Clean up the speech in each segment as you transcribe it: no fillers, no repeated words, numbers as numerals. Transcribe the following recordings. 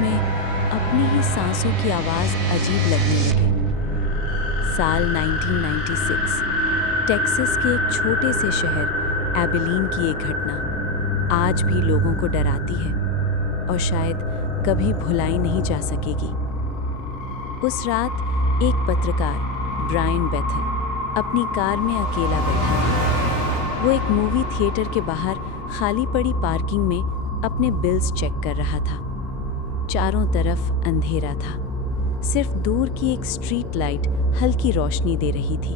उसमें अपनी ही सांसों की आवाज़ अजीब लगने लगी। साल 1996, टेक्सास के एक छोटे से शहर एबिलीन की एक घटना आज भी लोगों को डराती है और शायद कभी भुलाई नहीं जा सकेगी। उस रात एक पत्रकार ब्रायन बेथल अपनी कार में अकेला बैठा था। वो एक मूवी थिएटर के बाहर खाली पड़ी पार्किंग में अपने बिल्स चेक कर रहा था। चारों तरफ अंधेरा था, सिर्फ दूर की एक स्ट्रीट लाइट हल्की रोशनी दे रही थी।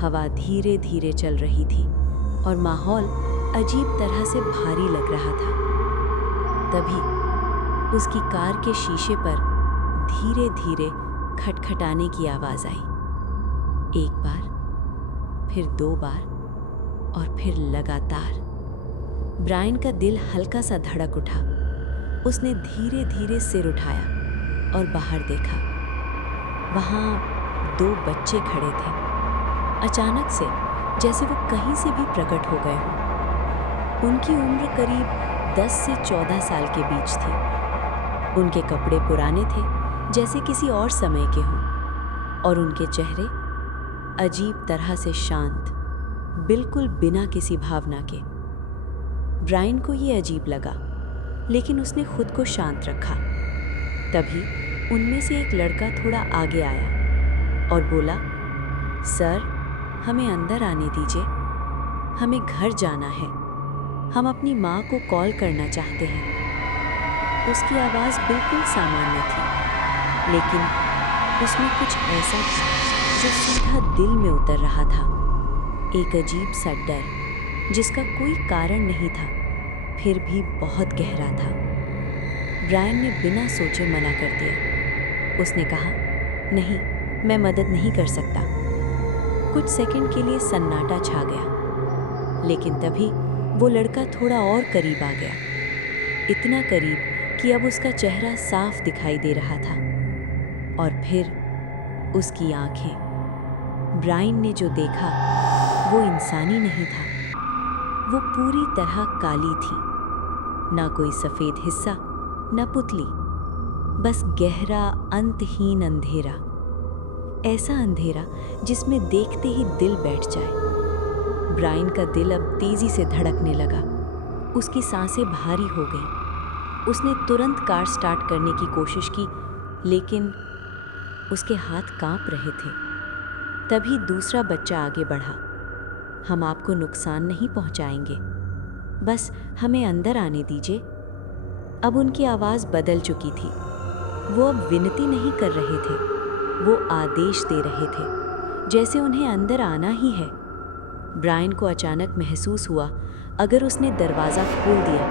हवा धीरे धीरे चल रही थी और माहौल अजीब तरह से भारी लग रहा था। तभी उसकी कार के शीशे पर धीरे धीरे खटखटाने की आवाज़ आई। एक बार, फिर 2 बार और फिर लगातार। ब्रायन का दिल हल्का सा धड़क उठा। उसने धीरे धीरे सिर उठाया और बाहर देखा। वहाँ 2 बच्चे खड़े थे, अचानक से जैसे वो कहीं से भी प्रकट हो गए हों। उनकी उम्र करीब 10 से 14 साल के बीच थी। उनके कपड़े पुराने थे, जैसे किसी और समय के हों, और उनके चेहरे अजीब तरह से शांत, बिल्कुल बिना किसी भावना के। ब्रायन को ये अजीब लगा, लेकिन उसने खुद को शांत रखा। तभी उनमें से एक लड़का थोड़ा आगे आया और बोला, सर, हमें अंदर आने दीजिए, हमें घर जाना है, हम अपनी माँ को कॉल करना चाहते हैं। उसकी आवाज़ बिल्कुल सामान्य थी, लेकिन उसमें कुछ ऐसा था जो सीधा दिल में उतर रहा था। एक अजीब सा डर जिसका कोई कारण नहीं था, फिर भी बहुत गहरा था। ब्रायन ने बिना सोचे मना कर दिया। उसने कहा, नहीं, मैं मदद नहीं कर सकता। कुछ सेकंड के लिए सन्नाटा छा गया, लेकिन तभी वो लड़का थोड़ा और करीब आ गया, इतना करीब कि अब उसका चेहरा साफ दिखाई दे रहा था। और फिर उसकी आंखें। ब्रायन ने जो देखा वो इंसानी नहीं था, वो पूरी तरह काली थी। ना कोई सफ़ेद हिस्सा, ना पुतली, बस गहरा अंतहीन अंधेरा। ऐसा अंधेरा जिसमें देखते ही दिल बैठ जाए। ब्रायन का दिल अब तेजी से धड़कने लगा। उसकी सांसें भारी हो गईं। उसने तुरंत कार स्टार्ट करने की कोशिश की, लेकिन उसके हाथ कांप रहे थे। तभी दूसरा बच्चा आगे बढ़ा। हम आपको नुकसान नहीं पहुंचाएंगे, बस हमें अंदर आने दीजिए। अब उनकी आवाज़ बदल चुकी थी। वो अब विनती नहीं कर रहे थे, वो आदेश दे रहे थे, जैसे उन्हें अंदर आना ही है। ब्रायन को अचानक महसूस हुआ, अगर उसने दरवाज़ा खोल दिया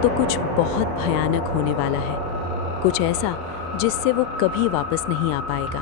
तो कुछ बहुत भयानक होने वाला है, कुछ ऐसा जिससे वो कभी वापस नहीं आ पाएगा।